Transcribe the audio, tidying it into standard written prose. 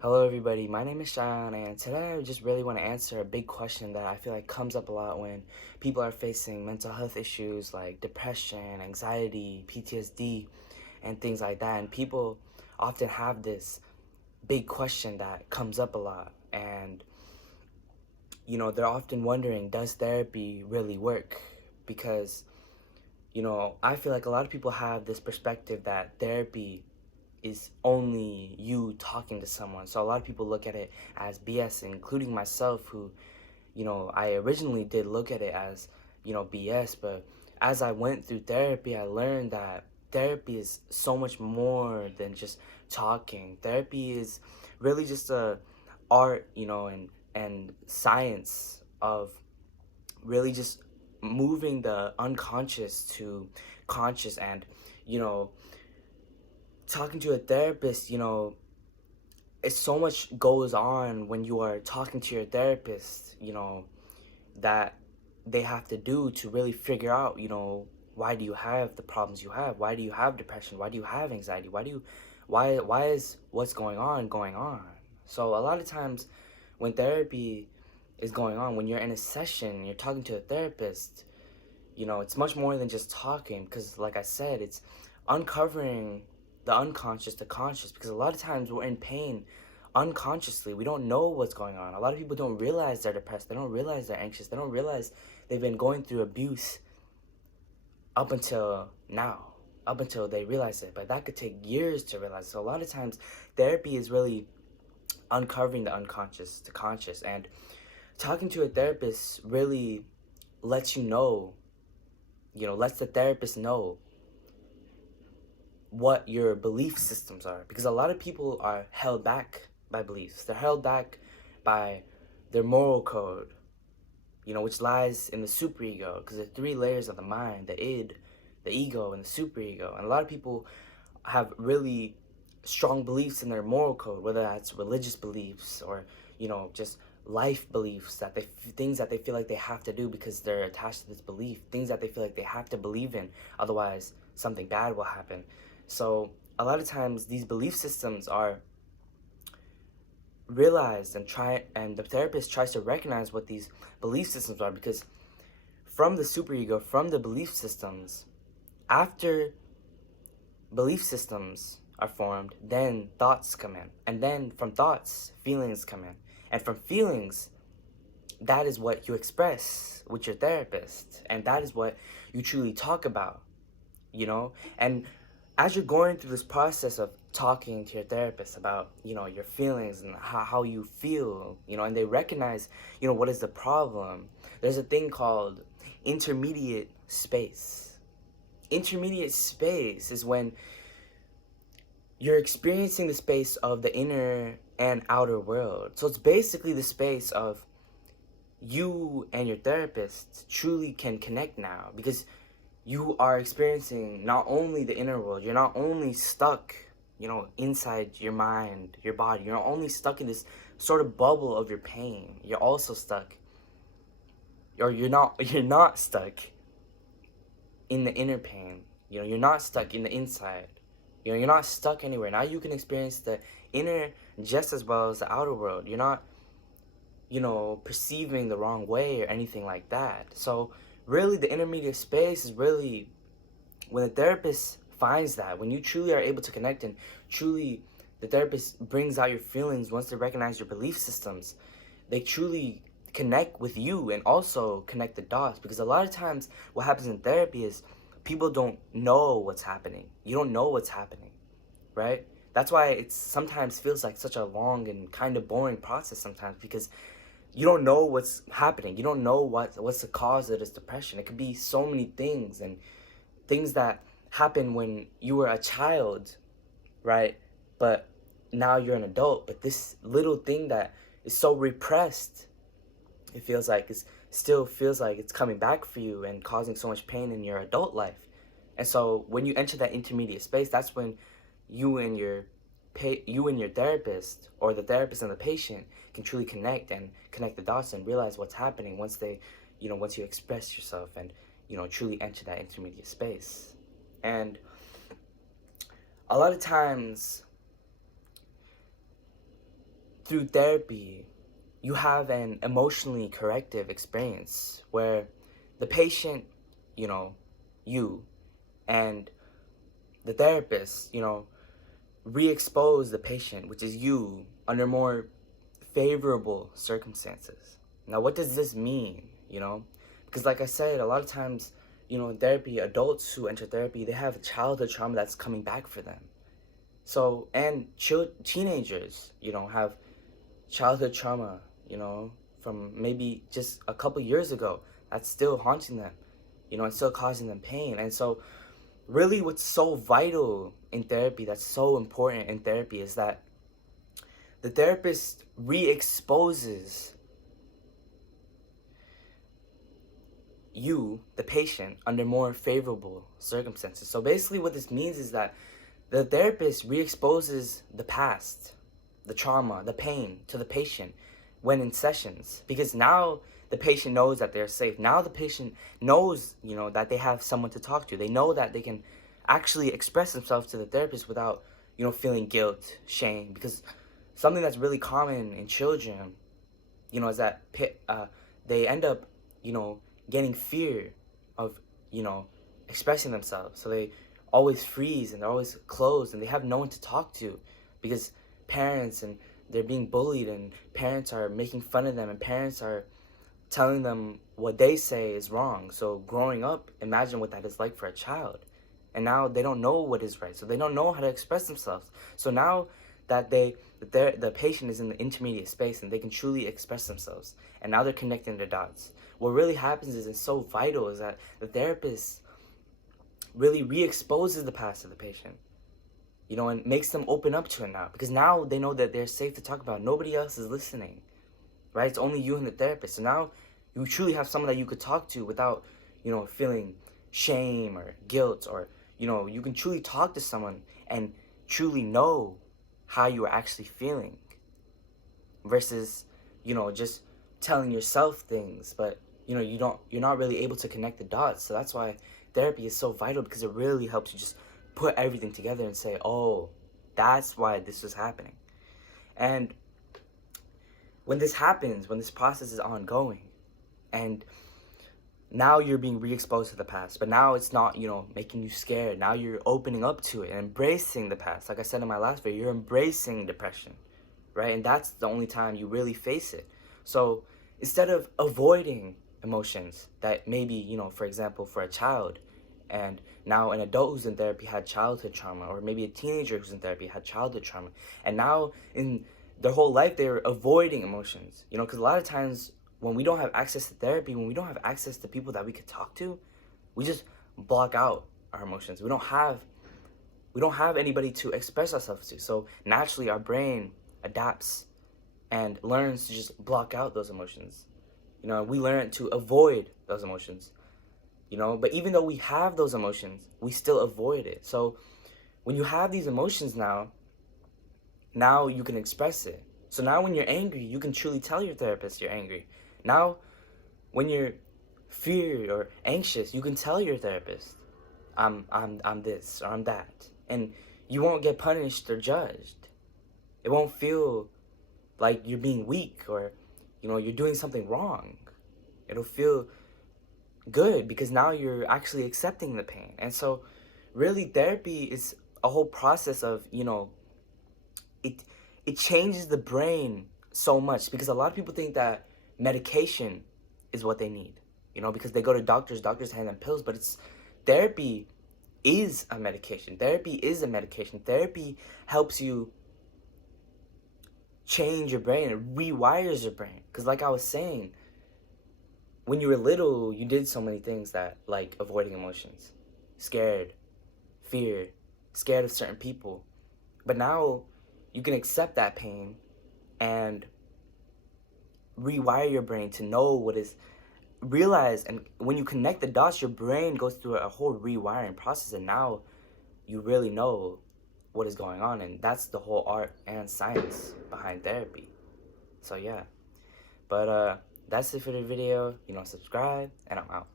Hello, everybody. My name is Sean, and today I just really want to answer a big question that I feel like comes up a lot when people are facing mental health issues like depression, anxiety, PTSD, and things like that. And people often have this big question that comes up a lot, and they're often wondering, does therapy really work? Because I feel like a lot of people have this perspective that therapy is only you talking to someone. So a lot of people look at it as BS, including myself, who, I originally did look at it as, BS. But as I went through therapy, I learned that therapy is so much more than just talking. Therapy is really just a art, and science of really just moving the unconscious to conscious. And you know talking to a therapist, it's so much goes on when you are talking to your therapist, that they have to do to really figure out, why do you have the problems you have? Why do you have depression? Why do you have anxiety? Why is what's going on? So a lot of times when therapy is going on, when you're in a session, you're talking to a therapist, it's much more than just talking, because like I said, it's uncovering the unconscious to conscious, because a lot of times we're in pain unconsciously. We don't know what's going on. A lot of people don't realize they're depressed. They don't realize they're anxious. They don't realize they've been going through abuse up until now, up until they realize it. But that could take years to realize. So a lot of times therapy is really uncovering the unconscious to conscious, and talking to a therapist really lets you know, lets the therapist know what your belief systems are, because a lot of people are held back by beliefs. They're held back by their moral code, which lies in the superego, because there are three layers of the mind: the id, the ego, and the superego. And a lot of people have really strong beliefs in their moral code, whether that's religious beliefs or just life beliefs, that they things that they feel like they have to do because they're attached to this belief, things that they feel like they have to believe in, otherwise something bad will happen. So a lot of times these belief systems are realized, and the therapist tries to recognize what these belief systems are, because from the superego, from the belief systems, after belief systems are formed, then thoughts come in. And then from thoughts, feelings come in. And from feelings, that is what you express with your therapist. And that is what you truly talk about, And as you're going through this process of talking to your therapist about, your feelings and how you feel, and they recognize, what is the problem, there's a thing called intermediate space. Intermediate space is when you're experiencing the space of the inner and outer world. So it's basically the space of you and your therapist truly can connect now, because you are experiencing not only the inner world, you're not only stuck, inside your mind, your body, you're not only stuck in this sort of bubble of your pain, you're also stuck, or you're not stuck in the inner pain. You're not stuck in the inside. You're not stuck anywhere. Now you can experience the inner just as well as the outer world. You're not, perceiving the wrong way or anything like that. So really the intermediate space is really when the therapist finds that, when you truly are able to connect, and truly the therapist brings out your feelings once they recognize your belief systems, they truly connect with you and also connect the dots. Because a lot of times what happens in therapy is people don't know what's happening. You don't know what's happening, right? That's why it sometimes feels like such a long and kind of boring process sometimes, because you don't know what's happening. You don't know what's the cause of this depression. It could be so many things, and things that happen when you were a child, right? But now you're an adult, but this little thing that is so repressed, it feels like it's still feels like it's coming back for you and causing so much pain in your adult life. And so when you enter that intermediate space, that's when you and your you and your therapist, or the therapist and the patient, can truly connect and connect the dots and realize what's happening once they, once you express yourself and, truly enter that intermediate space. And a lot of times through therapy, you have an emotionally corrective experience where the patient, you and the therapist, re-expose the patient, which is you, under more favorable circumstances. Now, what does this mean, Because like I said, a lot of times, in therapy, adults who enter therapy, they have childhood trauma that's coming back for them. So, and teenagers, have childhood trauma, from maybe just a couple years ago that's still haunting them, and still causing them pain. And so, really, what's so vital in therapy, that's so important in therapy, is that the therapist re-exposes you, the patient, under more favorable circumstances. So basically what this means is that the therapist re-exposes the past, the trauma, the pain to the patient when in sessions, because now the patient knows that they're safe. Now the patient knows, that they have someone to talk to. They know that they can actually express themselves to the therapist without, feeling guilt, shame, because something that's really common in children, is that they end up, getting fear of, expressing themselves. So they always freeze and they're always closed and they have no one to talk to because parents and they're being bullied and parents are making fun of them and parents are telling them what they say is wrong. So growing up, imagine what that is like for a child. And now they don't know what is right. So they don't know how to express themselves. So now that the patient is in the intermediate space and they can truly express themselves. And now they're connecting the dots. What really happens is, it's so vital, is that the therapist really re-exposes the past of the patient, and makes them open up to it now. Because now they know that they're safe to talk about. Nobody else is listening, right? It's only you and the therapist. So now you truly have someone that you could talk to without, feeling shame or guilt, or, you can truly talk to someone and truly know how you are actually feeling versus, just telling yourself things, but, you're not really able to connect the dots. So that's why therapy is so vital, because it really helps you just put everything together and say, oh, that's why this was happening. And when this happens, when this process is ongoing, and now you're being re-exposed to the past, but now it's not, making you scared. Now you're opening up to it and embracing the past. Like I said in my last video, you're embracing depression, right? And that's the only time you really face it. So instead of avoiding emotions that maybe, for example, for a child, and now an adult who's in therapy had childhood trauma, or maybe a teenager who's in therapy had childhood trauma, and now in their whole life they're avoiding emotions, because a lot of times when we don't have access to therapy, when we don't have access to people that we could talk to, we just block out our emotions. We don't have anybody to express ourselves to. So naturally our brain adapts and learns to just block out those emotions. We learn to avoid those emotions. But even though we have those emotions, we still avoid it. So when you have these emotions now you can express it. So now when you're angry, you can truly tell your therapist you're angry. Now, when you're feared or anxious, you can tell your therapist, I'm this or I'm that. And you won't get punished or judged. It won't feel like you're being weak or, you're doing something wrong. It'll feel good because now you're actually accepting the pain. And so really therapy is a whole process of, it changes the brain so much, because a lot of people think that medication is what they need, because they go to doctors hand them pills, but therapy is a medication. Therapy is a medication. Therapy helps you change your brain. It rewires your brain. Because like I was saying, when you were little, you did so many things that, like avoiding emotions, scared, fear, scared of certain people. But now you can accept that pain and rewire your brain to know what is realize. And when you connect the dots, your brain goes through a whole rewiring process, and now you really know what is going on. And that's the whole art and science behind therapy. So yeah, but that's it for the video. Subscribe, and I'm out.